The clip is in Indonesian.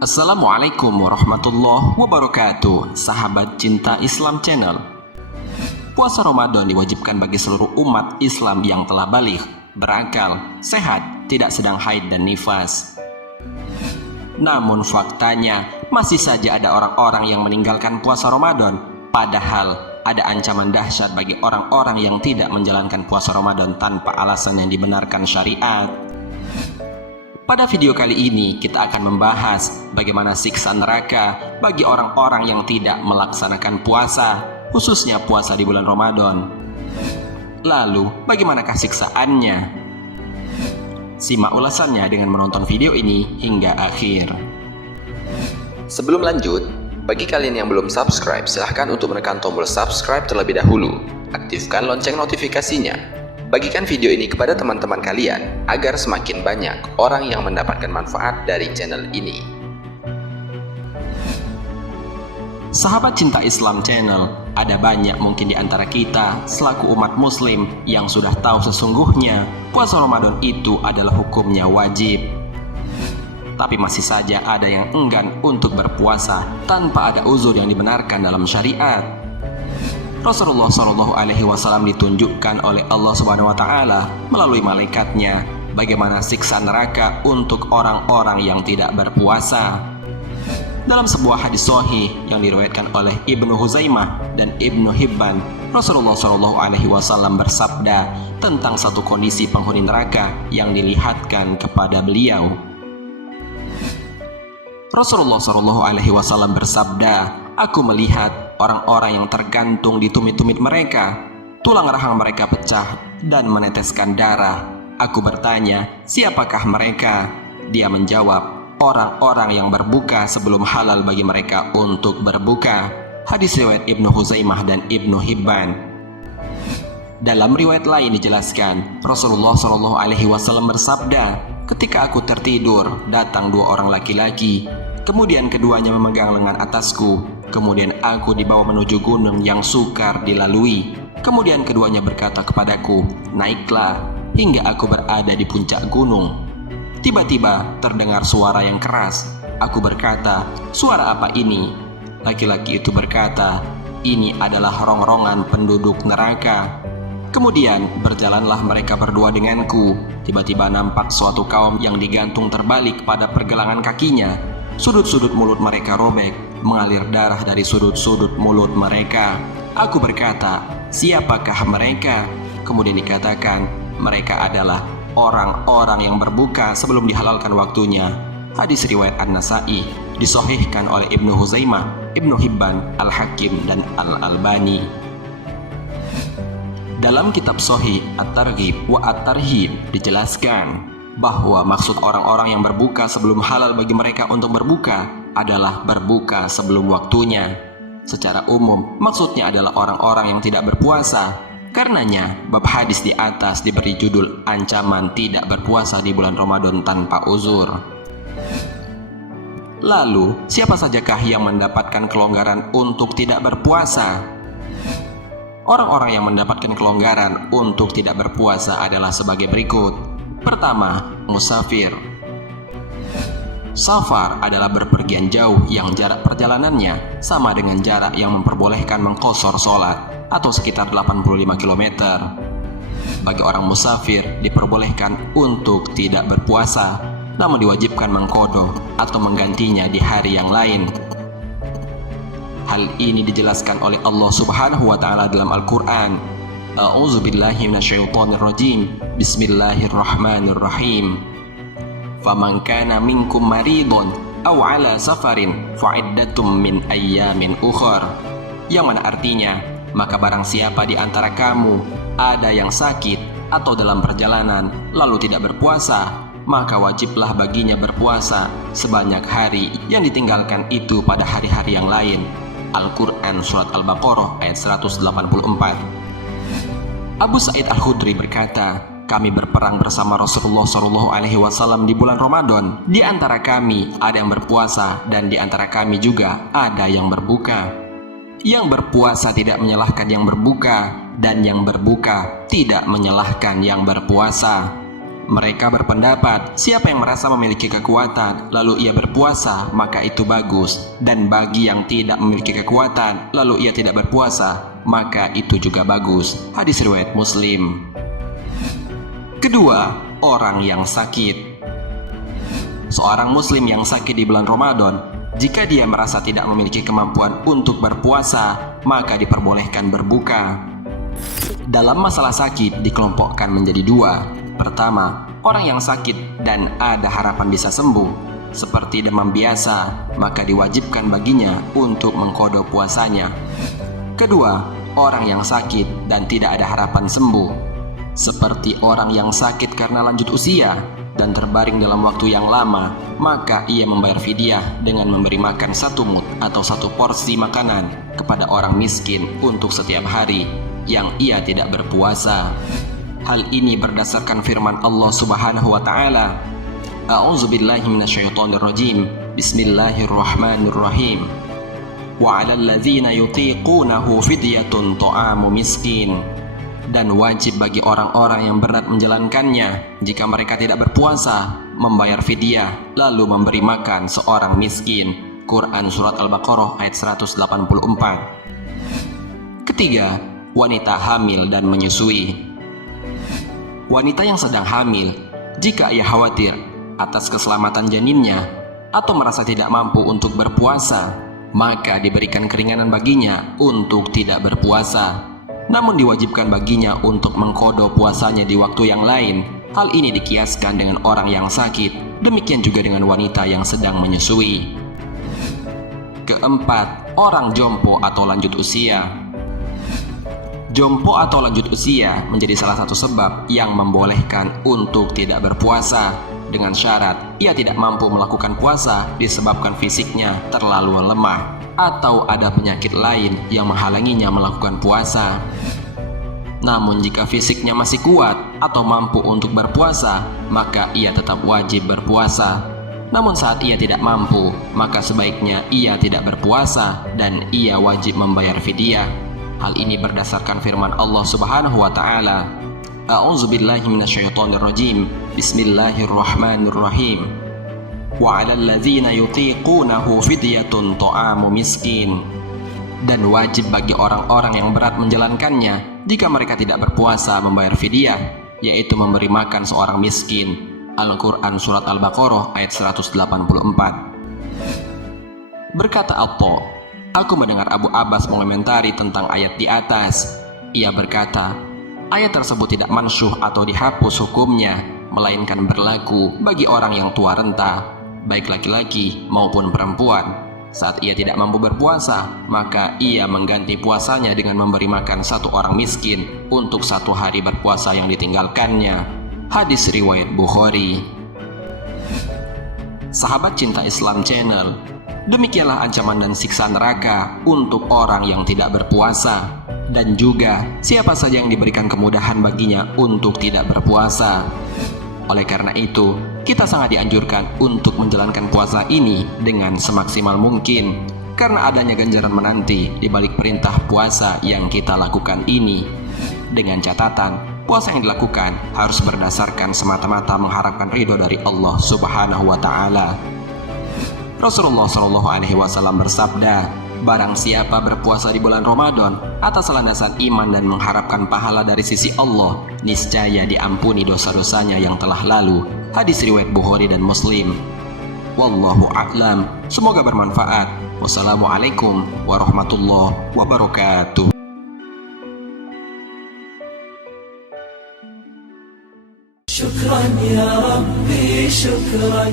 Assalamualaikum warahmatullahi wabarakatuh, sahabat cinta Islam Channel. Puasa Ramadan diwajibkan bagi seluruh umat Islam yang telah baligh, berakal, sehat, tidak sedang haid dan nifas. Namun faktanya, masih saja ada orang-orang yang meninggalkan puasa Ramadan, padahal ada ancaman dahsyat bagi orang-orang yang tidak menjalankan puasa Ramadan tanpa alasan yang dibenarkan syariat. Pada video kali ini kita akan membahas bagaimana siksa neraka bagi orang-orang yang tidak melaksanakan puasa, khususnya puasa di bulan Ramadan. Lalu, bagaimanakah siksaannya? Simak ulasannya dengan menonton video ini hingga akhir. Sebelum lanjut, bagi kalian yang belum subscribe, silahkan untuk menekan tombol subscribe terlebih dahulu. Aktifkan lonceng notifikasinya. Bagikan video ini kepada teman-teman kalian agar semakin banyak orang yang mendapatkan manfaat dari channel ini. Sahabat cinta Islam Channel, ada banyak mungkin di antara kita selaku umat muslim yang sudah tahu sesungguhnya puasa Ramadan itu adalah hukumnya wajib. Tapi masih saja ada yang enggan untuk berpuasa tanpa ada uzur yang dibenarkan dalam syariat. Rasulullah SAW ditunjukkan oleh Allah Subhanahu Wa Taala melalui malaikatnya bagaimana siksa neraka untuk orang-orang yang tidak berpuasa. Dalam sebuah hadis sahih yang diriwayatkan oleh Ibnu Huzaimah dan Ibnu Hibban, Rasulullah SAW bersabda tentang satu kondisi penghuni neraka yang dilihatkan kepada beliau. Rasulullah SAW bersabda, "Aku melihat orang-orang yang tergantung di tumit-tumit mereka, tulang rahang mereka pecah dan meneteskan darah. Aku bertanya, siapakah mereka?" Dia menjawab, "Orang-orang yang berbuka sebelum halal bagi mereka untuk berbuka." Hadis riwayat Ibnu Huzaimah dan Ibnu Hibban. Dalam riwayat lain dijelaskan, Rasulullah SAW bersabda, "Ketika aku tertidur, datang dua orang laki-laki. Kemudian keduanya memegang lengan atasku. Kemudian aku dibawa menuju gunung yang sukar dilalui. Kemudian keduanya berkata kepadaku, 'Naiklah,' hingga aku berada di puncak gunung. Tiba-tiba terdengar suara yang keras. Aku berkata, 'Suara apa ini?' Laki-laki itu berkata, 'Ini adalah rongrongan penduduk neraka.' Kemudian berjalanlah mereka berdua denganku. Tiba-tiba nampak suatu kaum yang digantung terbalik pada pergelangan kakinya. Sudut-sudut mulut mereka robek, mengalir darah dari sudut-sudut mulut mereka. Aku berkata, 'Siapakah mereka?' Kemudian dikatakan, 'Mereka adalah orang-orang yang berbuka sebelum dihalalkan waktunya.' Hadis riwayat An-Nasa'i, disahihkan oleh Ibnu Huzaimah, Ibnu Hibban, Al-Hakim, dan Al-Albani. Dalam kitab Sahih At-Targhib wa At-Tarhib dijelaskan bahwa maksud orang-orang yang berbuka sebelum halal bagi mereka untuk berbuka adalah berbuka sebelum waktunya. Secara umum, maksudnya adalah orang-orang yang tidak berpuasa. Karenanya, bab hadis di atas diberi judul ancaman tidak berpuasa di bulan Ramadan tanpa uzur. Lalu, siapa sajakah yang mendapatkan kelonggaran untuk tidak berpuasa? Orang-orang yang mendapatkan kelonggaran untuk tidak berpuasa adalah sebagai berikut. Pertama, musafir. Safar adalah berpergian jauh yang jarak perjalanannya sama dengan jarak yang memperbolehkan mengqashar sholat atau sekitar 85 km. Bagi orang musafir diperbolehkan untuk tidak berpuasa, namun diwajibkan mengqadha atau menggantinya di hari yang lain. Hal ini dijelaskan oleh Allah Subhanahu wa Ta'ala dalam Al-Quran. A'udzu billahi minasyaitonir rajim. Bismillahirrahmanirrahim. Faman kana minkum maridun aw ala safarin fa'iddatum min ayyamin ukhar. Yang mana artinya, maka barang siapa di antara kamu ada yang sakit atau dalam perjalanan lalu tidak berpuasa, maka wajiblah baginya berpuasa sebanyak hari yang ditinggalkan itu pada hari-hari yang lain. Al-Quran Surat Al-Baqarah ayat 184. Abu Sa'id Al-Khudri berkata, "Kami berperang bersama Rasulullah SAW di bulan Ramadan. Di antara kami ada yang berpuasa dan di antara kami juga ada yang berbuka. Yang berpuasa tidak menyalahkan yang berbuka dan yang berbuka tidak menyalahkan yang berpuasa." Mereka berpendapat, siapa yang merasa memiliki kekuatan, lalu ia berpuasa, maka itu bagus. Dan bagi yang tidak memiliki kekuatan, lalu ia tidak berpuasa, maka itu juga bagus. Hadis riwayat Muslim. Kedua, orang yang sakit. Seorang muslim yang sakit di bulan Ramadan, jika dia merasa tidak memiliki kemampuan untuk berpuasa, maka diperbolehkan berbuka. Dalam masalah sakit dikelompokkan menjadi dua. Pertama, orang yang sakit dan ada harapan bisa sembuh, seperti demam biasa, maka diwajibkan baginya untuk mengqadha puasanya. Kedua, orang yang sakit dan tidak ada harapan sembuh, seperti orang yang sakit karena lanjut usia dan terbaring dalam waktu yang lama, maka ia membayar fidyah dengan memberi makan 1 mud atau 1 porsi makanan kepada orang miskin untuk setiap hari yang ia tidak berpuasa. Hal ini berdasarkan firman Allah Subhanahu wa taala, A'udzubillahi minasyaitonirrajim. Bismillahirrahmanirrahim. Wa 'alal ladzina yutiqunahu fidyatun ta'amu miskin. Dan wajib bagi orang-orang yang berat menjalankannya, jika mereka tidak berpuasa, membayar fidyah lalu memberi makan seorang miskin. Quran Surat Al-Baqarah ayat 184. Ketiga, wanita hamil dan menyusui. Wanita yang sedang hamil, jika ia khawatir atas keselamatan janinnya atau merasa tidak mampu untuk berpuasa, maka diberikan keringanan baginya untuk tidak berpuasa. Namun diwajibkan baginya untuk mengqadha puasanya di waktu yang lain. Hal ini dikiaskan dengan orang yang sakit, demikian juga dengan wanita yang sedang menyusui. Keempat, orang jompo atau lanjut usia. Jompo atau lanjut usia menjadi salah satu sebab yang membolehkan untuk tidak berpuasa, dengan syarat ia tidak mampu melakukan puasa disebabkan fisiknya terlalu lemah atau ada penyakit lain yang menghalanginya melakukan puasa. Namun jika fisiknya masih kuat atau mampu untuk berpuasa, maka ia tetap wajib berpuasa. Namun saat ia tidak mampu, maka sebaiknya ia tidak berpuasa dan ia wajib membayar fidyah. Hal ini berdasarkan firman Allah Subhanahu wa taala, A'udzubillahi minasyaitonirrajim. Bismillahirrahmanirrahim. Wa 'alal ladzina yutiqunahu fidyatun ta'amu miskin. Dan wajib bagi orang-orang yang berat menjalankannya, jika mereka tidak berpuasa, membayar fidyah, yaitu memberi makan seorang miskin. Al-Quran Surat Al-Baqarah ayat 184. Berkata Atha, aku mendengar Abu Abbas mengomentari tentang ayat di atas. Ia berkata, ayat tersebut tidak mansyuh atau dihapus hukumnya, melainkan berlaku bagi orang yang tua renta, baik laki-laki maupun perempuan. Saat ia tidak mampu berpuasa, maka ia mengganti puasanya dengan memberi makan 1 orang miskin untuk 1 hari berpuasa yang ditinggalkannya. Hadis riwayat Bukhari. Sahabat Cinta Islam Channel, demikianlah ancaman dan siksa neraka untuk orang yang tidak berpuasa, dan juga siapa saja yang diberikan kemudahan baginya untuk tidak berpuasa. Oleh karena itu, kita sangat dianjurkan untuk menjalankan puasa ini dengan semaksimal mungkin, karena adanya ganjaran menanti di balik perintah puasa yang kita lakukan ini. Dengan catatan, puasa yang dilakukan harus berdasarkan semata-mata mengharapkan ridho dari Allah Subhanahu wa taala. Rasulullah Shallallahu alaihi wasallam bersabda, barang siapa berpuasa di bulan Ramadan atas landasan iman dan mengharapkan pahala dari sisi Allah, niscaya diampuni dosa-dosanya yang telah lalu. Hadis riwayat Bukhari dan Muslim. Wallahu a'lam. Semoga bermanfaat. Wassalamualaikum warahmatullahi wabarakatuh. شكرا يا ربي شكرا